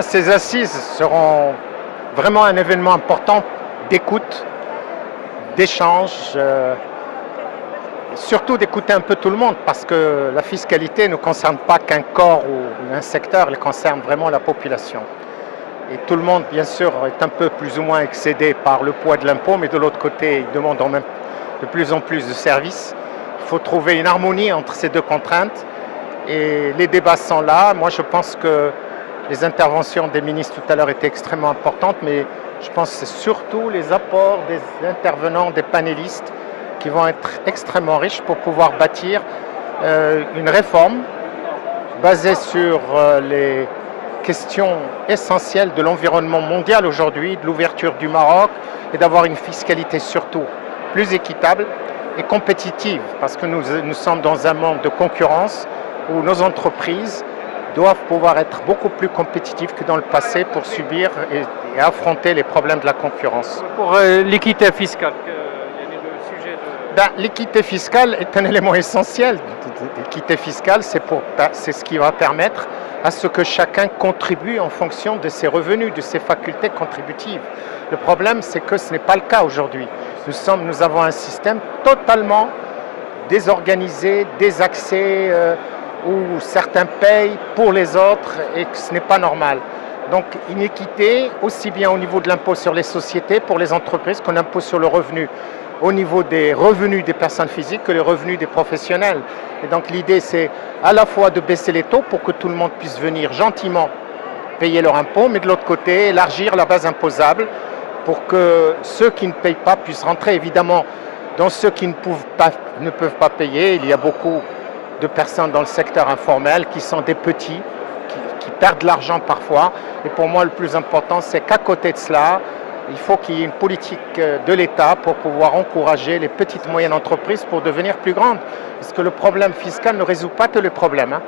Ces assises seront vraiment un événement important d'écoute, d'échange, surtout d'écouter un peu tout le monde, parce que la fiscalité ne concerne pas qu'un corps ou un secteur, elle concerne vraiment la population. Et tout le monde, bien sûr, est un peu plus ou moins excédé par le poids de l'impôt, mais de l'autre côté, il demande en même de plus en plus de services. Il faut trouver une harmonie entre ces deux contraintes. Et les débats sont là. Moi, je pense que les interventions des ministres tout à l'heure étaient extrêmement importantes, mais je pense que c'est surtout les apports des intervenants, des panélistes, qui vont être extrêmement riches pour pouvoir bâtir une réforme basée sur les questions essentielles de l'environnement mondial aujourd'hui, de l'ouverture du Maroc et d'avoir une fiscalité surtout plus équitable et compétitive, parce que nous sommes dans un monde de concurrence où nos entreprises doivent pouvoir être beaucoup plus compétitives que dans le passé pour subir et affronter les problèmes de la concurrence. Pour l'équité fiscale, le sujet de... L'équité fiscale est un élément essentiel. L'équité fiscale, c'est ce qui va permettre à ce que chacun contribue en fonction de ses revenus, de ses facultés contributives. Le problème, c'est que ce n'est pas le cas aujourd'hui. Nous avons un système totalement désorganisé, désaxé, où certains payent pour les autres et que ce n'est pas normal. Donc inéquité, aussi bien au niveau de l'impôt sur les sociétés pour les entreprises qu'un impôt sur le revenu, au niveau des revenus des personnes physiques que les revenus des professionnels. Et donc l'idée, c'est à la fois de baisser les taux pour que tout le monde puisse venir gentiment payer leur impôt, mais de l'autre côté, élargir la base imposable pour que ceux qui ne payent pas puissent rentrer. Évidemment, dans ceux qui ne peuvent pas payer, il y a beaucoup de personnes dans le secteur informel qui sont des petits, qui perdent de l'argent parfois. Et pour moi, le plus important, c'est qu'à côté de cela, il faut qu'il y ait une politique de l'État pour pouvoir encourager les petites et moyennes entreprises pour devenir plus grandes. Parce que le problème fiscal ne résout pas tous les problèmes.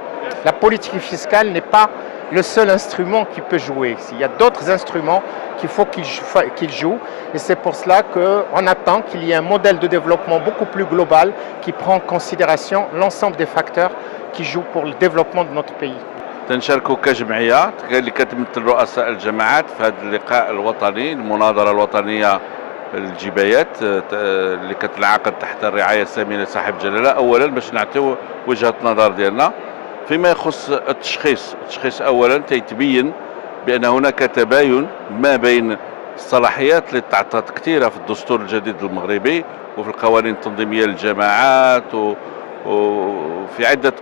La politique fiscale n'est pas le seul instrument qui peut jouer. Il y a d'autres instruments qu'il faut qu'ils jouent. Et c'est pour cela qu'on attend qu'il y ait un modèle de développement beaucoup plus global qui prend en considération l'ensemble des facteurs qui jouent pour le développement de notre pays. تنشاركوا كجمعية اللي كتمثل رؤساء الجماعات في هذا اللقاء الوطني، المناظرة الوطنية الجبايات اللي كتنعقد تحت الرعاية الثمينة صاحب جلالة. أولا باش نعطيو وجهة نظر ديالنا فيما يخص التشخيص أولا تيتبين بأن هناك تباين ما بين الصلاحيات اللي تعطات كثيرة في الدستور الجديد المغربي وفي القوانين التنظيمية للجماعات وفي عدة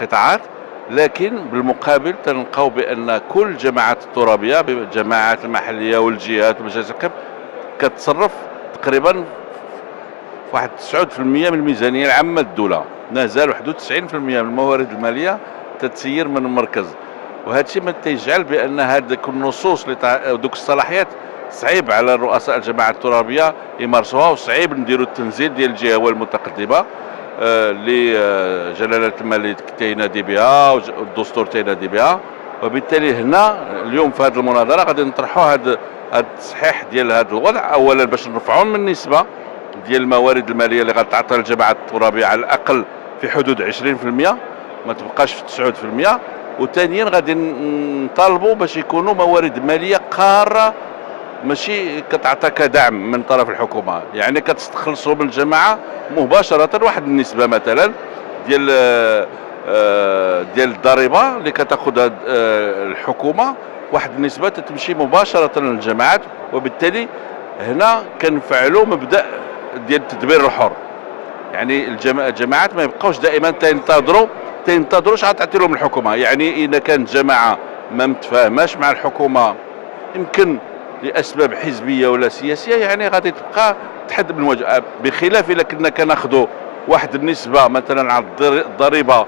قطاعات، لكن بالمقابل تلقاو بأن كل الجماعات الترابية بالجماعات المحلية والجهات ومجالس القبط كتصرف تقريبا واحد 9% من الميزانية العامة للدولة، مازال 91% من الموارد المالية تتسير من المركز. وهذا الشيء ما تيجعل بأن هذيك النصوص ودوك الصلاحيات صعيب على رؤساء الجماعات الترابية يمارسوها، وصعيب نديروا التنزيل ديال الجهة المتقدمة اللي جلالة الملك تينادي بها والدستور تينادي بها. وبالتالي هنا اليوم في هذه المناظرة غادي نطرحوا هذا التصحيح ديال هذا الوضع، أولا باش نرفعوا من النسبة ديال الموارد المالية اللي غتعطى للجماعات الترابية على الأقل في حدود 20%، ما تبقاش في 9%. وثانيا غادي نطالبوا باش يكونوا موارد مالية قارة ماشي كتعطى كدعم من طرف الحكومة، يعني كتستخلصوا من الجماعة مباشرة واحد النسبة مثلا ديال الضريبة اللي كتاخذها الحكومة، واحد النسبة تتمشي مباشرة للجماعات. وبالتالي هنا كنفعلوا مبدأ ديال التدبير الحر، يعني الجماعات ما يبقاوش دائما تنتظروا شحال تعطي لهم الحكومة. يعني إذا كانت جماعة ما متفاهماش مع الحكومة يمكن لأسباب حزبية ولا سياسية، يعني غادي تبقى تحد من الواجهة، بخلاف إلا كنا كناخذوا واحد النسبة مثلا على الضريبة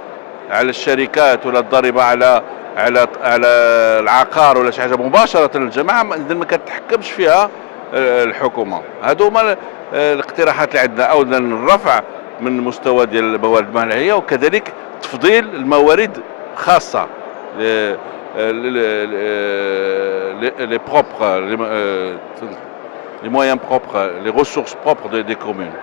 على الشركات ولا الضريبة على العقار ولا شي حاجة مباشرة للجماعة، إذا ما كتحكمش فيها الحكومة. هادو هما الاقتراحات اللي عندنا، أولا الرفع من مستوى ديال الموارد المالية، وكذلك تفضيل الموارد خاصة les propres, les moyens propres, les ressources propres des communes.